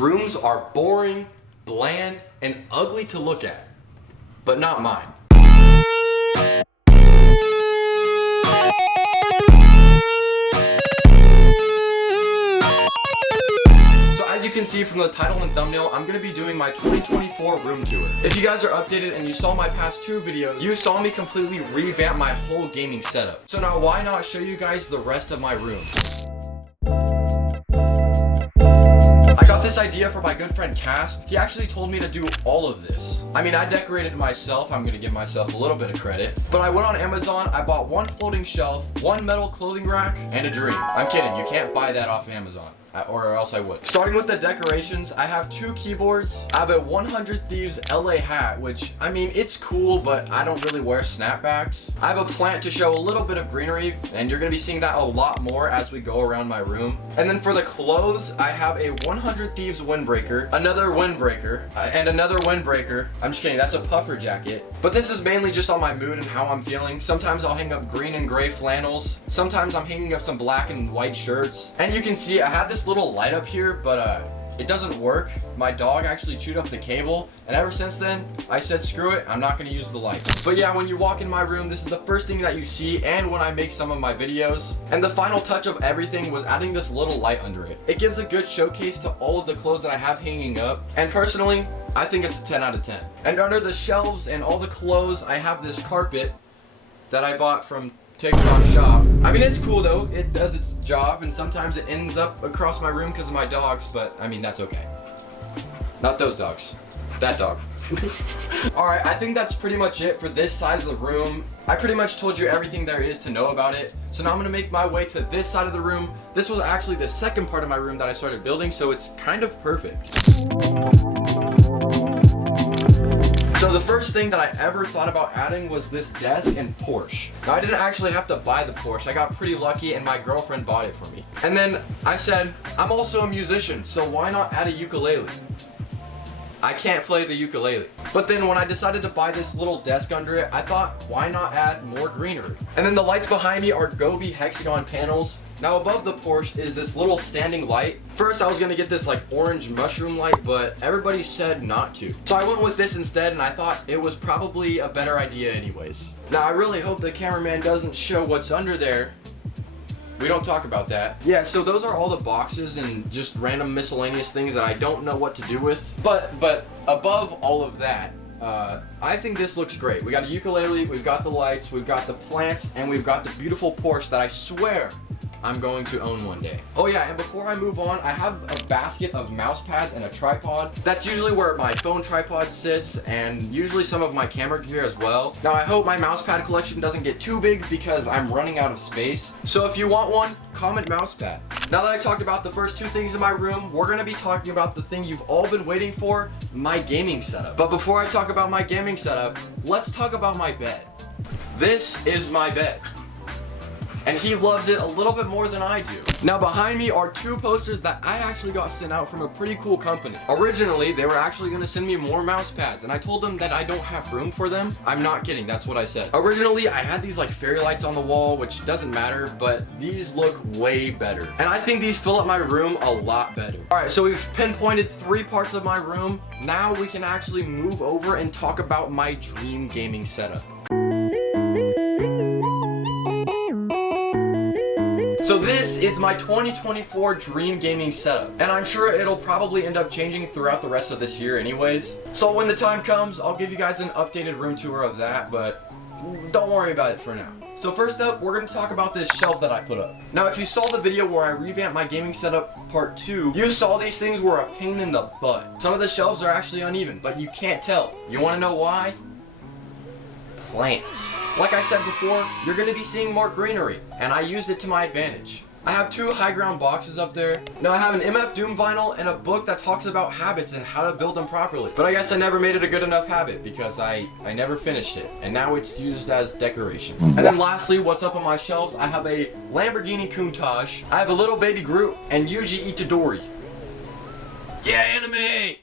rooms are boring, bland, and ugly to look at, but not mine. So as you can see from the title and thumbnail, I'm going to be doing my 2024 room tour. If you guys are updated and you saw my past two videos, you saw me completely revamp my whole gaming setup. So now why not show you guys the rest of my room? I got this idea from my good friend Cass. He actually told me to do all of this. I mean, I decorated myself. I'm gonna give myself a little bit of credit. But I went on Amazon, I bought one floating shelf, one metal clothing rack, and a dream. I'm kidding, you can't buy that off Amazon. Or else I would. Starting with the decorations, I have two keyboards. I have a 100 Thieves LA hat, which, I mean, it's cool, but I don't really wear snapbacks. I have a plant to show a little bit of greenery, and you're gonna be seeing that a lot more as we go around my room. And then for the clothes, I have a 100 Thieves windbreaker, another windbreaker, and another windbreaker. I'm just kidding, that's a puffer jacket. But this is mainly just on my mood and how I'm feeling. Sometimes I'll hang up green and gray flannels. Sometimes I'm hanging up some black and white shirts. And you can see I have this little light up here, but it doesn't work. My dog actually chewed up the cable, and ever since then I said screw it, I'm not going to use the light. But yeah, when you walk in my room, this is the first thing that you see, and when I make some of my videos. And the final touch of everything was adding this little light under it. It gives a good showcase to all of the clothes that I have hanging up, and personally I think it's a 10 out of 10. And under the shelves and all the clothes, I have this carpet that I bought from TikTok shop. I mean, it's cool though, it does its job, and sometimes it ends up across my room because of my dogs, but I mean, that's okay. Not those dogs, that dog. Alright, I think that's pretty much it for this side of the room. I pretty much told you everything there is to know about it, so now I'm gonna make my way to this side of the room. This was actually the second part of my room that I started building, so it's kind of perfect. So the first thing that I ever thought about adding was this desk and Porsche. Now I didn't actually have to buy the Porsche. I got pretty lucky and my girlfriend bought it for me. And then I said, I'm also a musician, so why not add a ukulele? I can't play the ukulele. But then when I decided to buy this little desk under it, I thought, why not add more greenery? And then the lights behind me are Govee hexagon panels. Now above the Porsche is this little standing light. First I was gonna get this like orange mushroom light, but everybody said not to. So I went with this instead, and I thought it was probably a better idea anyways. Now I really hope the cameraman doesn't show what's under there. We don't talk about that. Yeah, so those are all the boxes and just random miscellaneous things that I don't know what to do with. But above all of that, I think this looks great. We got a ukulele, we've got the lights, we've got the plants, and we've got the beautiful Porsche that I swear I'm going to own one day. Oh yeah, and before I move on, I have a basket of mouse pads and a tripod. That's usually where my phone tripod sits, and usually some of my camera gear as well. Now I hope my mouse pad collection doesn't get too big because I'm running out of space. So if you want one, comment mouse pad. Now that I talked about the first two things in my room, we're gonna be talking about the thing you've all been waiting for, my gaming setup. But before I talk about my gaming setup, let's talk about my bed. This is my bed, and he loves it a little bit more than I do. Now behind me are two posters that I actually got sent out from a pretty cool company. Originally, they were actually gonna send me more mouse pads, and I told them that I don't have room for them. I'm not kidding, that's what I said. Originally, I had these like fairy lights on the wall, which doesn't matter, but these look way better. And I think these fill up my room a lot better. Alright, so we've pinpointed 3 parts of my room. Now we can actually move over and talk about my dream gaming setup. So this is my 2024 dream gaming setup, and I'm sure it'll probably end up changing throughout the rest of this year anyways. So when the time comes, I'll give you guys an updated room tour of that, but don't worry about it for now. So first up, we're going to talk about this shelf that I put up. Now if you saw the video where I revamped my gaming setup part 2, you saw these things were a pain in the butt. Some of the shelves are actually uneven, but you can't tell. You want to know why? Plants. Like I said before, you're going to be seeing more greenery, and I used it to my advantage. I have 2 high ground boxes up there. Now I have an MF Doom vinyl and a book that talks about habits and how to build them properly. But I guess I never made it a good enough habit because I never finished it, and now it's used as decoration. And then lastly, what's up on my shelves, I have a Lamborghini Countach, I have a little baby Groot, and Yuji Itadori. Yeah, anime!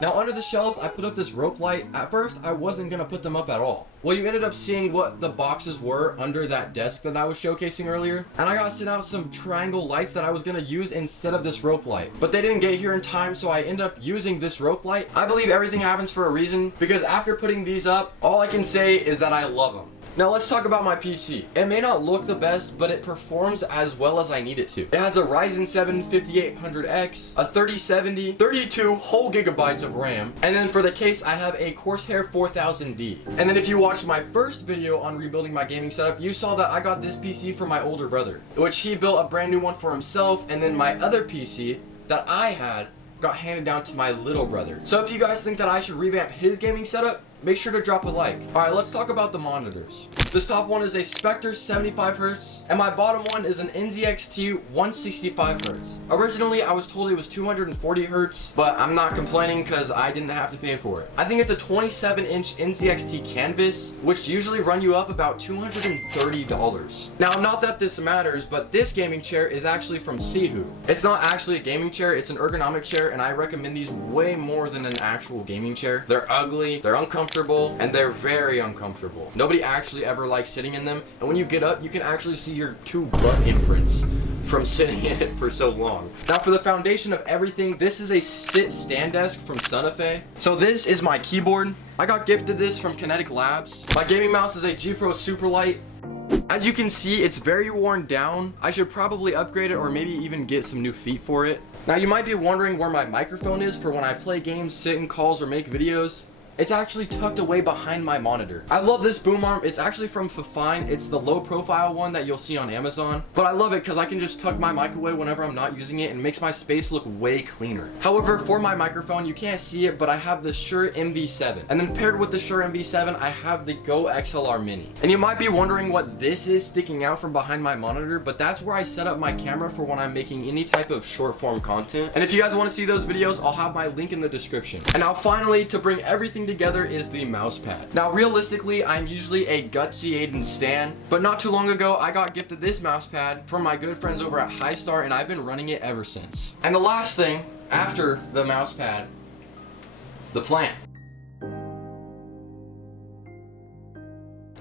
Now under the shelves, I put up this rope light. At first, I wasn't gonna put them up at all. Well, you ended up seeing what the boxes were under that desk that I was showcasing earlier. And I got sent out some triangle lights that I was gonna use instead of this rope light. But they didn't get here in time, so I ended up using this rope light. I believe everything happens for a reason, because after putting these up, all I can say is that I love them. Now let's talk about my PC. It may not look the best, but it performs as well as I need it to. It has a Ryzen 7 5800X, a 3070, 32 whole gigabytes of RAM, and then for the case I have a Corsair 4000D. And then if you watched my first video on rebuilding my gaming setup, you saw that I got this PC from my older brother, which he built a brand new one for himself, and then my other PC that I had got handed down to my little brother. So if you guys think that I should revamp his gaming setup, make sure to drop a like. Alright, let's talk about the monitors. This top one is a Spectre 75Hz, and my bottom one is an NZXT 165Hz. Originally, I was told it was 240Hz, but I'm not complaining because I didn't have to pay for it. I think it's a 27-inch NZXT canvas, which usually run you up about $230. Now, not that this matters, but this gaming chair is actually from Sihu. It's not actually a gaming chair, it's an ergonomic chair, and I recommend these way more than an actual gaming chair. They're ugly, they're uncomfortable, and they're very uncomfortable. Nobody actually ever likes sitting in them, and when you get up, you can actually see your 2 butt imprints from sitting in it for so long. Now for the foundation of everything, this is a sit-stand desk from Santa Fe. So this is my keyboard. I got gifted this from Kinetic Labs. My gaming mouse is a G Pro Superlight. As you can see, it's very worn down. I should probably upgrade it or maybe even get some new feet for it. Now you might be wondering where my microphone is for when I play games, sit in calls, or make videos. It's actually tucked away behind my monitor. I love this boom arm. It's actually from Fifine. It's the low profile one that you'll see on Amazon. But I love it because I can just tuck my mic away whenever I'm not using it and it makes my space look way cleaner. However, for my microphone, you can't see it, but I have the Shure MV7. And then paired with the Shure MV7, I have the Go XLR Mini. And you might be wondering what this is sticking out from behind my monitor, but that's where I set up my camera for when I'm making any type of short form content. And if you guys want to see those videos, I'll have my link in the description. And now finally, to bring everything together is the mouse pad. Now realistically, I'm usually a Gutsy Aiden stan, but not too long ago I got gifted this mouse pad from my good friends over at Highstar, and I've been running it ever since. And the last thing after the mouse pad, the plant.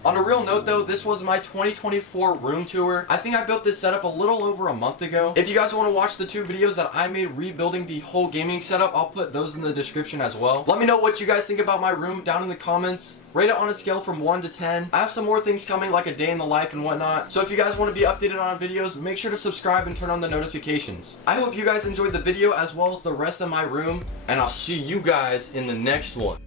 On a real note though, this was my 2024 room tour. I think I built this setup a little over a month ago. If you guys want to watch the 2 videos that I made rebuilding the whole gaming setup, I'll put those in the description as well. Let me know what you guys think about my room down in the comments. Rate it on a scale from 1 to 10. I have some more things coming, like a day in the life and whatnot. So if you guys want to be updated on videos, make sure to subscribe and turn on the notifications. I hope you guys enjoyed the video as well as the rest of my room, and I'll see you guys in the next one.